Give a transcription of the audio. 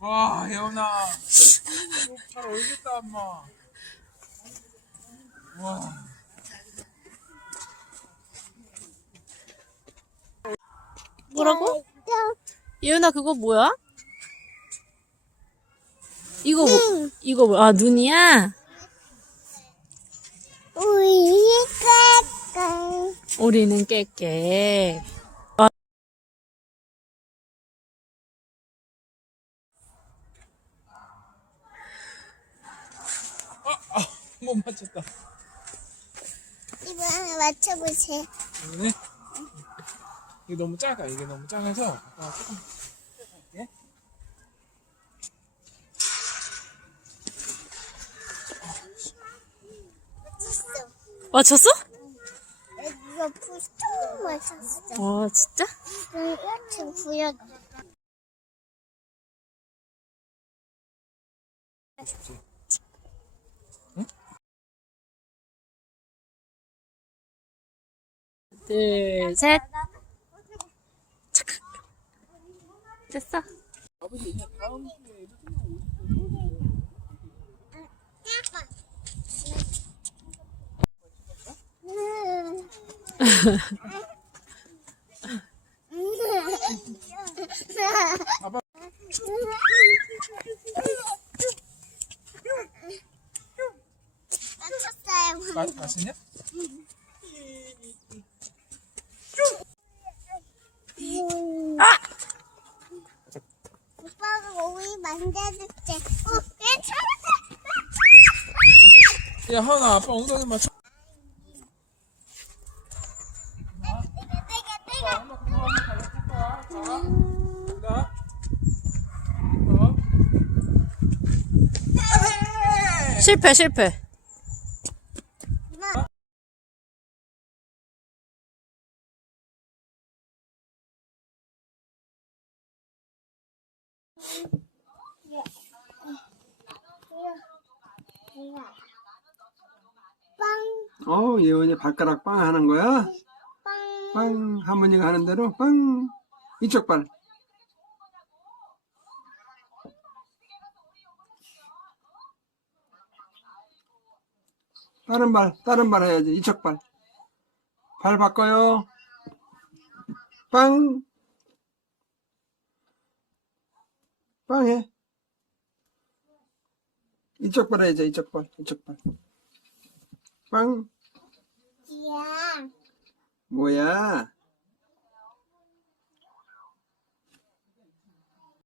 와, 혜원아. 잘 어울겠다, 엄마. 와. 뭐라고? 예은아 그거 뭐야? 이거 뭐, 이거 뭐, 아 눈이야? 우리 까까 우리는 깨깨. 못 맞췄다. 하나 맞춰보세요. 이거네? 이게 너무 작아. 이게 너무 작아서. 조금. 예? 맞췄어. 이거 부스통 맞췄어. 와 진짜? 이렇게 부여. 둘, 셋. 착. 됐어. 맞췄어요. 맛, 맛있냐? 오빠가 오이 만져줄게. 어, 괜찮았어. 야, 하나 아빠 엉덩이 맞춰. 어? 실패, 실패. 어, 예원이 발가락 빵 하는 거야? 빵. 빵, 할머니가 하는 대로 빵. 이쪽 발. 다른 발, 다른 발 해야지. 이쪽 발. 발 바꿔요. 빵. 빵 해. 이쪽 발 해야지. 이쪽 발, 이쪽 발. 빵. 야, 뭐야?